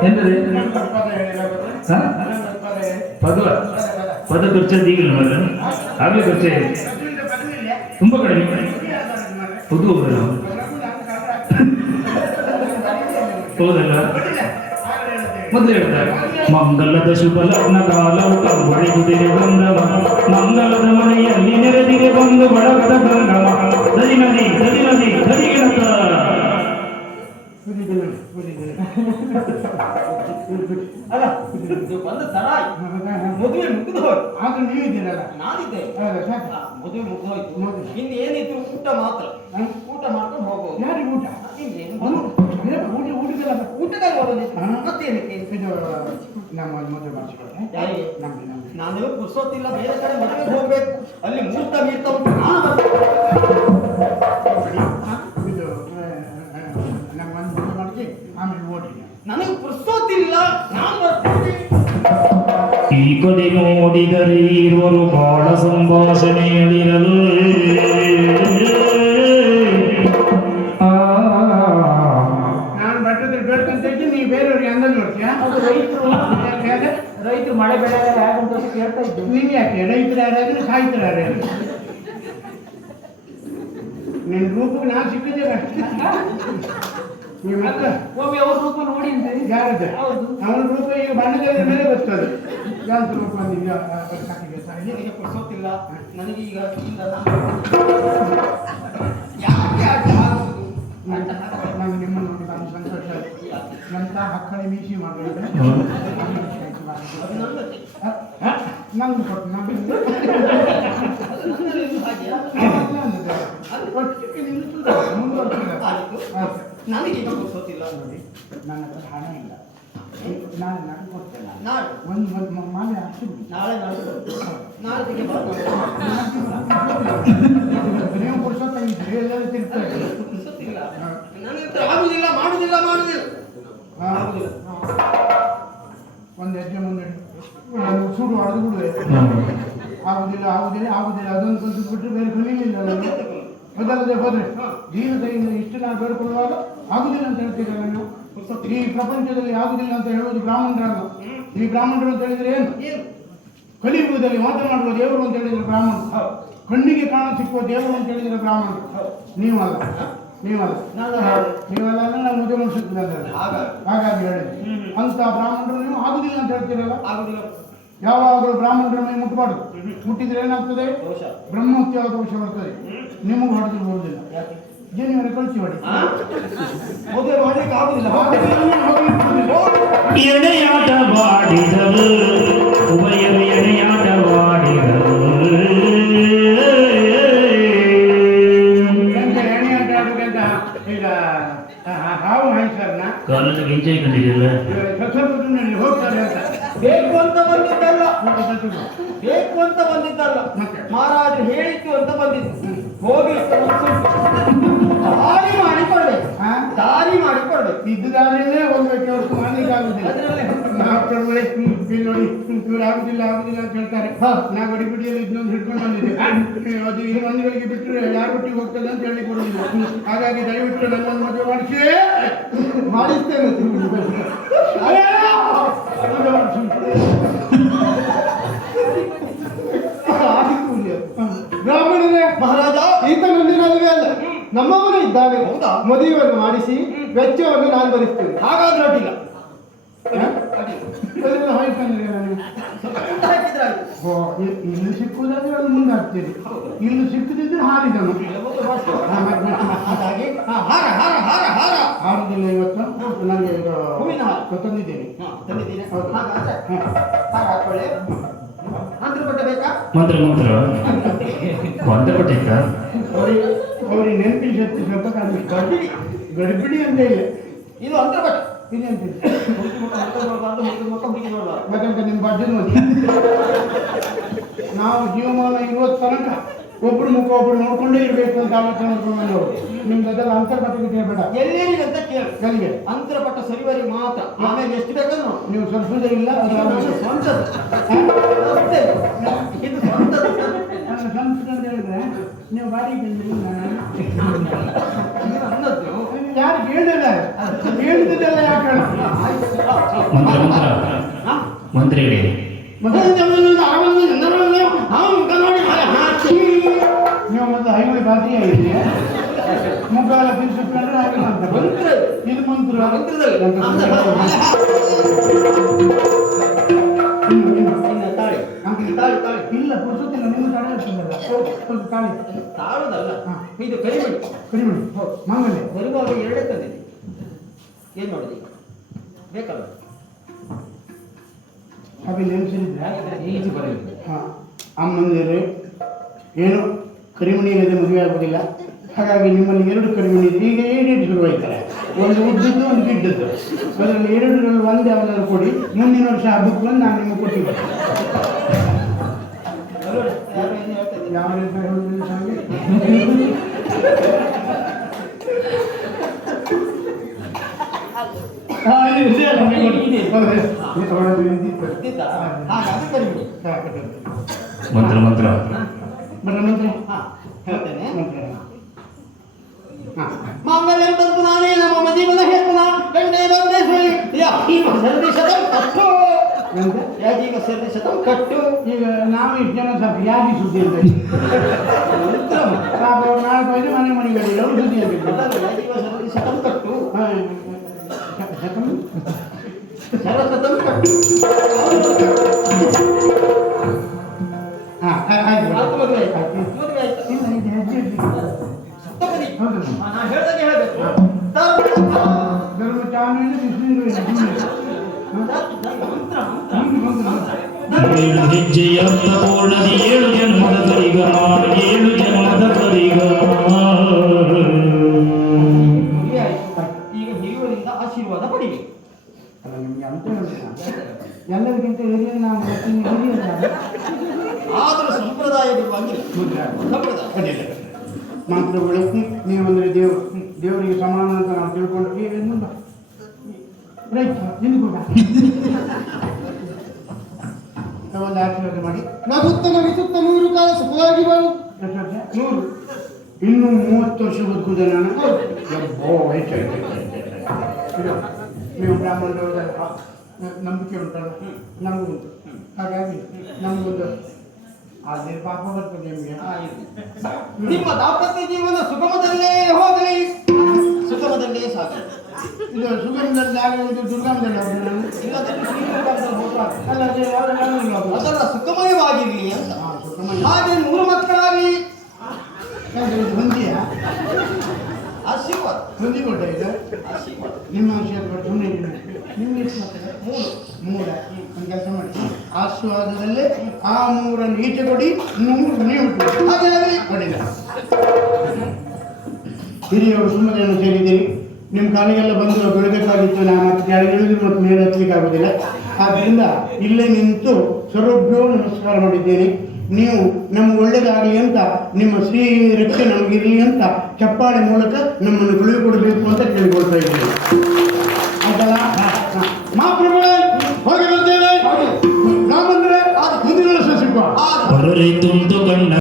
ಎಂದರೆ ಪದ ಪದ ಪರಿಚಯ ಈಗಿಲ್ಲ ಮಾತ್ರ ಆಗಲೇ ಪರಿಚಯ ತುಂಬ ಕಡಿಮೆ ಪುದು ಹೋಗಲ್ಲ ಹೌದಲ್ಲ ಮೊದಲು ಹೇಳ್ತಾರೆ ಮಂಗಲದ ಶುಭ ಲಗ್ನ ಕಾಲವು ಕಬ್ಬಳಿಗುದಿರೆ ಬಂದವ ಮಂಗಲದ ಮನೆಯಲ್ಲಿ ನೆರೆದಿರೆ ಬಂದು ಬಳಗದ ಗಂಗಮ ದರಿ ನದಿ ದರಿ ನದಿ ದರಿಗಿಣತ ಅಲ್ಲ ಬಂದ ತರ ಮದುವೆ ಮುಗಿದು ಹೋಯ್ತು ಆದ್ರೆ ನೀವಿದ್ದೀರಲ್ಲ ನಾನಿದ್ದೆ ಮದುವೆ ಮುಗಿದು ಹೋಯ್ತು ಇನ್ನು ಏನಿತ್ತು ಊಟ ಮಾತ್ರ ಊಟ ಮಾಡ್ಕೊಂಡು ಹೋಗ್ಬೋದು ಯಾರಿಗೆ ಊಟ ಊಟದಾಗ ಮತ್ತೇನಕ್ಕೆ ನಮ್ಮ ಮದುವೆ ಮಾಡಿಸ್ಕೊಳ್ಳಿ ನಾನು ಪುರ್ಸೋತಿಲ್ಲ ಬೇರೆ ಕಡೆ ಮದುವೆಗೆ ಹೋಗ್ಬೇಕು ಅಲ್ಲಿ ಮುಹೂರ್ತ ಮೀರ್ತ ಉಂಟು ನಾನು ನಮ್ಮ ಮದುವೆ ಮಾಡಿ ಆಮೇಲೆ ಓಡಿ ನನಗೆ ಪುರ್ಸೋತಿಲ್ಲ ನಾನು ಬರ್ತೀನಿ ಈ ಕಡೆ ನೋಡಿದರೆ ಇರುವರು ಬಹಳ ಸಂಭಾಷಣೆ ಹೇಳಿರಲು ನಾನು ಬಟ್ಟದಲ್ಲಿ ಬೇಡ್ಕೊಂತ ಇದ್ದೀನಿ ನೀವು ಬೇರೆಯವ್ರಿಗೆ ಅಂದಲ್ಲಿ ನೋಡ್ತೀಯಾ ರೈತರು ಮಳೆ ಬೆಳೆ ಹೇಗಂತ ಕೇಳ್ತಾ ಇದ್ದು ನೀವು ಯಾಕೆ ರೈತರು ಯಾರಾದ್ರೂ ಸಾಯ್ತಾರೆ ಯಾರು ನಿನ್ನ ರೂಪಕ್ಕೆ ನಾನು ಸಿಕ್ಕಿದ್ದೆ ನೀವು ಮತ್ತೆ ಒಮ್ಮೆ ಅವ್ರ ರೂಪ ನೋಡಿ ಯಾರದೆ ಅವನ ರೂಪ ಈಗ ಬಣ್ಣದ ಮೇಲೆ ಬರ್ತದೆ ಯಾವ ರೂಪ ನಿಮಗೆ ಕೊಡ್ಸೋತಿಲ್ಲ ನನಗೆ ಈಗ ನಾನು ನಿಮ್ಮನ್ನು ನೋಡಿ ನಾನು ಸಂತೋಷ ಎಂತ ಮಕ್ಕಳ ಮೀಸಿ ಮಾಡಬೇಕು ನಂಗೆ ಕೊಟ್ಟು ನನಗೀಗ ಗೊತ್ತಿಲ್ಲ ನೋಡಿ ನನ್ನ ಹತ್ರ ಹಣ ಇಲ್ಲ ನಾಳೆ ನಾನು ಕೊಡ್ತೇನೆ ನಾಳೆ ಒಂದು ಮಾಲೆ ಅಷ್ಟು ನಾಳೆ ನೀವು ಕೊಡ್ಸೋತಾಗಿದ್ರೆ ಎಲ್ಲರೂ ತಿರ್ತಾರೆ ಆಗುದಿಲ್ಲ ಮಾಡುದಿಲ್ಲ ಒಂದು ಹೆಜ್ಜೆ ಮುಂದೆ ಸುಡು ಹೊಡೆದು ಬಿಡುವೆ ಆಗುದಿಲ್ಲ ಅದೊಂದು ಸ್ವಲ್ಪ ಬಿಟ್ಟರೆ ಬೇರೆ ಕಲೀಲಿಲ್ಲ ಮೊದಲದೇ ಹೋದ್ರೆ ಜೀವನದಿಂದ ಇಷ್ಟು ನಾವು ಬೇಡ್ಕೊಳ್ಳುವಾಗ ಆಗುದಿಲ್ಲ ಅಂತ ಹೇಳ್ತೀರಲ್ಲ ನೀವು ಈ ಪ್ರಪಂಚದಲ್ಲಿ ಆಗುದಿಲ್ಲ ಅಂತ ಹೇಳುವುದು ಬ್ರಾಹ್ಮಣರಲ್ಲ ಈ ಬ್ರಾಹ್ಮಣರು ಅಂತ ಹೇಳಿದ್ರೆ ಏನು ಕಲಿಯುಗದಲ್ಲಿ ಮಾತನಾಡುವ ದೇವರು ಅಂತ ಹೇಳಿದ್ರೆ ಬ್ರಾಹ್ಮಣರು ಕಣ್ಣಿಗೆ ಕಾಣ ಸಿಕ್ಕುವ ದೇವರು ಅಂತ ಹೇಳಿದ್ರೆ ಬ್ರಾಹ್ಮಣರು ನೀವಲ್ಲ ಅಂದ್ರೆ ನಾವು ಮದುವೆ ಮಾಡಿಸುತ್ತಿಲ್ಲ ಹಾಗಾಗಿ ಹೇಳಿದೆ ಅಂತ ಬ್ರಾಹ್ಮಣರು ನೀವು ಆಗುದಿಲ್ಲ ಅಂತ ಹೇಳ್ತೀರಲ್ಲ ಆಗುದಿಲ್ಲ ಯಾವಾಗಲೂ ಬ್ರಾಹ್ಮಣರ ಮೇಲೆ ಮುಟ್ಟಬಾರ್ದು ಮುಟ್ಟಿದ್ರೆ ಏನಾಗ್ತದೆ ಬ್ರಹ್ಮಹತ್ಯ ದೋಷ ಬರ್ತದೆ ನಿಮಗೆ ಹೊಡೆದು ಬರುವುದಿಲ್ಲ ಜನಿವರೆ ಕಳಿಸಿ ಹೊಡಿ ಮದುವೆ ಮಾಡಲಿಕ್ಕೆ ಆಗುದಿಲ್ಲ ಎಣೆಯಾಟವಾಡಿದರು ಉಭಯರು ಎಣೆಯಾಟವಾಡಿದರು ಎಣೆಯಾಟ ಆಡುವಂತ ಈಗ ಹಾವು ಹಾಯಿಸರ್ನ ಕಾಲದ ಗೆಂಚಾಯಿ ಕಂಡಿರಲಿಲ್ಲ ಹೋಗ್ತಾರೆ ಅಂತ ಬೇಕು ಅಂತ ಬಂದಿದ್ದಲ್ಲ ಮಹಾರಾಜರು ಹೇಳಿತ್ತು ಅಂತ ಬಂದಿದ್ದು ಹೋಗಿ ದಾರಿ ಮಾಡಿಕೊಡ್ಬೇಕು ಇದ್ದು ದಾರಿಯಲ್ಲೇ ಹೋಗ್ಬೇಕು ಅವ್ರಿಗೆ ಮಾಡ್ಲಿಕ್ಕೆ ಆಗುದಿಲ್ಲ ನೋಡಿ ಇವ್ರು ಆಗುದಿಲ್ಲ ಅಂತ ಹೇಳ್ತಾರೆ ನಾವು ಗಡಿಬಿಡಿಯಲ್ಲಿ ಇದನ್ನೊಂದು ಹಿಡ್ಕೊಂಡು ಬಂದಿದ್ದೆ ಅದು ಇದು ಮಂದಿಗಳಿಗೆ ಬಿಟ್ಟರೆ ಯಾರು ಬಿಟ್ಟಿಗೆ ಹೋಗ್ತದೆ ಅಂತ ಹೇಳಿ ಕೊಡುದಿಲ್ಲ ಹಾಗಾಗಿ ದಯವಿಟ್ಟು ನನ್ನೊಂದು ಮದುವೆ ಮಾಡಿಸ್ತೇನೆ ಬ್ರಾಹ್ಮಣರೇ ಮಹಾರಾಜ ಈತ ಮುಂದಿನ ಮದುವೆ ಅಲ್ಲ ನಮ್ಮವನೇ ಇದ್ದಾನೆ ಮದುವೆಯನ್ನು ಮಾಡಿಸಿ ವೆಚ್ಚವನ್ನು ನಾನು ಭರಿಸ್ತೇನೆ ಹಾಗಾದ್ರೆ ಅಡ್ಡಿಲ್ಲ ಇಲ್ಲಿ ಸಿಕ್ಕುವುದಾದ್ರೆ ಅದು ಮುಂದೆ ಹಾಕ್ತೀರಿ ಇಲ್ಲಿ ಸಿಕ್ಕದಿದ್ರೆ ಹಾರಿದನು ಹಾರುದಿಲ್ಲ ಇವತ್ತು ನನಗೆ ತಂದಿದ್ದೇನೆ ಮಂತ್ರ ಇತ್ತ ಅವ್ರಿಗೆ ನೆನಪಿನ ಶಕ್ತಿ ಸ್ವಲ್ಪ ಕಡಿಮೆ ಗಡಿಬಿಡಿ ಅಂತ ಇಲ್ಲ ಇದು ಅಂತರ್ಬಟ್ಟೆ ಮತ್ತೆ ನಿಮ್ಮ ಬಡ್ಡಿ ನೋಡಿ ನಾವು ಜೀವಮಾನ ಇವತ್ತು ತನಕ ಒಬ್ರು ಮುಖ ಒಬ್ರು ನೋಡ್ಕೊಂಡೇ ಇರಬೇಕು ಅಂತ ಆಲೋಚನೆ ಮಾಡ್ಕೊಂಡು ನಿಮ್ದು ಅದೆಲ್ಲ ಅಂತರ್ಪಟ್ಟಿಗೆ ಕೇಳಬೇಡ ಎಲ್ಲಿ ಅಂತ ಕೇಳಿ ಅಂತರ್ಪಟ್ಟ ಸರಿವರಿ ಮಾತ್ರ ಆಮೇಲೆ ಎಷ್ಟು ಬೇಕಂದ್ರೆ ನೀವು ಸರ್ಸುವುದೇ ಇಲ್ಲ ಸ್ವಂತದ್ದು ಇದು ಸ್ವಂತದ್ದು ನನ್ನ ಸಂಸ್ಕೃತ ಅಂತ ಹೇಳಿದ್ರೆ ನೀವು ಬಾಡಿ ಅನ್ನದ್ದು ಯಾರು ಹೇಳಿಲ್ಲ ಹೇಳಿದ್ದೆಲ್ಲ ಯಾಕೆ ಮಂತ್ರ ಮಂತ್ರ ಹಾ? ಮಂತ್ರ ಹೇಳಿ. ಮತ್ತೆ ನೀವು ಮತ್ತೆ ಹೈವೇ ಬಾತಿ ಆಗಿದೆ ಮುಖ ಎಲ್ಲ ತಿನ್ಸಿಟ್ಕೊಂಡ್ರೆ ಹಾಗೆ ಮಾಡ್ತಾರೆ. ಇದು ಮಂತ್ರ ಇಲ್ಲ ಪುರುಷತ್ತಿಲ್ಲ ನಿಮ್ಮ ತಾಳೆ ಸ್ವಲ್ಪ ತಾಳಿ ತಾಳುದಲ್ಲ ಹಾ. ಇದು ಕರಿಮಣಿ ಕಡಿಮೆ ಮಂಗಲ್ಯ ಬರುವಾಗ ಎರಡೇ ತಂದಿದೆ ಏನ್ ನೋಡಿದೆ ಈಗ ಬೇಕಲ್ಲ ಅभी ನೆನೆಸಿದ್ರೆ ಈಜಿ ಬರಲಿಲ್ಲ ಹಾಂ ಅಮ್ಮಂದಿರು ಏನು ಕರಿಮಣಿ ಇಲ್ಲದೆ ಮದುವೆ ಆಗೋದಿಲ್ಲ. ಹಾಗಾಗಿ ನಿಮ್ಮಲ್ಲಿ 2 ಕರಿಮಣಿ ಇದೆ. ಈಗ 7 ಶುರುವಾಯ್ತಾರೆ. ಒಂದು ಉದ್ದದ್ದು ಒಂದು ಗಿಡ್ಡದ್ದು. ಅದರಲ್ಲಿ 2ರಲ್ಲಿ ಒಂದು ಯಾವ್ದಾದ್ರು ಕೊಡಿ. ಮುಂದಿನ ವರ್ಷ ಹಬ್ಬಕ್ಕೆ ಬಂದು ನಾನು ನಿಮಗೆ ಕೊಟ್ಟಿದ್ದೆ. ಯಾರು ಏನು ಹೇಳ್ತಾ ಇದ್ದಾರೆ ಯಾವ ರೀತಿ ಹೇಳೋದಿಲ್ಲ ಸ್ವಾಮಿ. ಇದ್ದಿದ್ದಾ? ಹಾಗೆ ಅದು ಕರಿಮಣಿ ಮಂತ್ರ ಮಂತ್ರ ಮಂತ್ರ ಹಾ ಹೇಳ್ತೇನೆ ಮಂತ್ರ ಹಾಂ ಮಾಂಗಲ್ಯಂ ತಂತು ನಾನೇ ನಮ್ಮ ಮಜೀವನ ಹೇತುನ ಗಂಡೇ ಬಂದೇ ಸುಳಿ ಯಾಜೀವ ಸರ್ದಿಶತಂ ಕಟ್ಟು ಅಂತ ಯಾಜೀವ ಸರ್ದಿಶತಂ ಕಟ್ಟು ಈಗ ನಾವು ಇಷ್ಟು ಜನ ಸ್ವಲ್ಪ ಯಾಗಿ ಸುದ್ದಿ ಅಂತ ಪಾಪ ಅವ್ರು ನಾಳೆ ಹೋಯ್ತು ಮನೆ ಮನೆಗೆ ಅವ್ರು ಸುದ್ದಿ ಅಂತ ಅದಲ್ಲ ಯಾಜೀವ ಸರ್ದಿಶತಂ ಕಟ್ಟು ಸರ್ವಸತಂ ಕಟ್ಟು ಹಾಂ ಆಯ್ತು ಆಯ್ತು ಮದುವೆ ಆಯ್ತು ಮದುವೆ ಆಯ್ತು ಇಲ್ಲ ಇದು ಹೆಜ್ಜೆ ಇಡ್ಲಿಕ್ಕೆ. ಸಪ್ತಪದಿ ಹೌದು ನಾನು ಹೇಳ್ದಂಗೆ ಹೇಳ್ಬೇಕು ಧರ್ಮ ಚಾಮಿ ಏಳು ಹೆಜ್ಜೆಯ ಪೂರ್ಣದಿ 7 ಜನ್ಮದ ಕರಿಗ 7 ಜನ್ಮದ ಕರಿಗ. ಮದುವೆ ಆಯ್ತು ಈಗ ಹಿರಿಯರಿಂದ ಆಶೀರ್ವಾದ ಪಡಿಬೇಕು ಅಲ್ಲ ನಿಮಗೆ ಅಂತ ಹೇಳಿಲ್ಲ ಎಲ್ಲರಿಗಿಂತ ಹಿರಿಯ ನಾವು ಹಿರಿಯ ಆದರೂ ಸಂಪ್ರದಾಯ ಬಿಡುವಾಗಿಲ್ಲ ಸಂಪ್ರದಾಯ ಮಾತೃಗಳು ನೀವಂದರೆ ದೇವರಿಗೆ ಸಮಾನ ಅಂತ ನಾವು ತಿಳ್ಕೊಂಡು ಏನು ರೈತ ನಿಂತ್ಕೊಂಡ ಒಂದು ಆಶೀರ್ವಾದ ಮಾಡಿ ನಗುತ್ತ ನಗಿಸುತ್ತ 100 ಕಾಲ ಸುಖವಾಗಿ ಬಾಳು ಎಷ್ಟು ವರ್ಷ 100 ಇನ್ನೂ 30 ವರ್ಷ ಬದುಕುವುದೇ ನಾನು ಎಬ್ಬೋ ವಯಸ್ಸಾಯ್ತು ಇದು ನೀವು ಬ್ರಾಹ್ಮಣರ ನಂಬಿಕೆ ಉಂಟಲ್ಲ ನಮಗೂ ಉಂಟು. ಹಾಗಾಗಿ ನಮಗೊಂದು ಅದೇ ಪಾಪ ಬರ್ತದೆ ನಿಮಗೆ. ನಿಮ್ಮ ದಾಂಪತ್ಯ ಜೀವನ ಸುಗಮದಲ್ಲೇ ಹೋಗಲಿ ಸುಗಮದಲ್ಲೇ ಸಾಗಲಿ ಇದು ಸುಗಂಧದಲ್ಲಿ ಆಗುವುದು ದುರ್ಗಂಧದಲ್ಲಿ ಹೋದ್ರೆ ನಾನು ಇಲ್ಲದಲ್ಲಿ ಶ್ರೀಲಂಕಾದಲ್ಲಿ ಹೋಗುವಾಗ ಅಲ್ಲ ಅದು ಯಾವ್ದು ಅದೆಲ್ಲ ಸುಖಮಯವಾಗಿರ್ಲಿ ಅಂತ ಸುಖಮಯ ಹಾಗೆ 3 ಮಕ್ಕಳಾಗಲಿ ಹೊಂದಿಯ ಆಶೀರ್ವಾದ ಹೊಂದಿ ಕೊಟ್ಟ ಇದು ಆಶೀರ್ವಾದ ನಿಮ್ಮ ಆಶೀರ್ವಾದ ಸುಮ್ಮನೆ ನಿಮ್ಗೆ ಎಷ್ಟು ಮಕ್ಕಳು? 3 ಒಂದು ಕೆಲಸ ಮಾಡಿ ಆಶೀರ್ವಾದದಲ್ಲೇ ಆ 3 ಈಚೆ ಕೊಡಿ 100 ನೀವು ಕೊಡಿ. ಹಾಗೆ ಆಗಲಿ ಕೊಡಿಲ್ಲ ಹಿರಿಯವರು ಸುಮ್ಮನೆಯನ್ನು ಸೇರಿದ್ದೀರಿ. ನಿಮ್ಮ ಕಾಲಿಗೆಲ್ಲ ಬಂದು ಬೆಳಬೇಕಾಗಿತ್ತು. ನಾನು ಮತ್ತೆ ಕೆಳಗೆ ಇಳಿದು ಮತ್ತು ಮೇಲೆ ಹತ್ತಲಿಕ್ಕೆ ಆಗೋದಿಲ್ಲ. ಆದ್ದರಿಂದ ಇಲ್ಲೇ ನಿಂತು ಸರ್ವಭ್ಯೋ ನಮಸ್ಕಾರ ಮಾಡಿದ್ದೇನೆ. ನೀವು ನಮ್ಗೆ ಒಳ್ಳೇದಾಗಲಿ ಅಂತ ನಿಮ್ಮ ಶ್ರೀ ರಕ್ಷೆ ನಮಗಿರಲಿ ಅಂತ ಚಪ್ಪಾಳೆ ಮೂಲಕ ನಮ್ಮನ್ನು ಕೊಡುಗೆ ಕೊಡಬೇಕು ಅಂತ ಕೇಳಿಕೊಳ್ತಾ ಇದ್ದೀನಿ.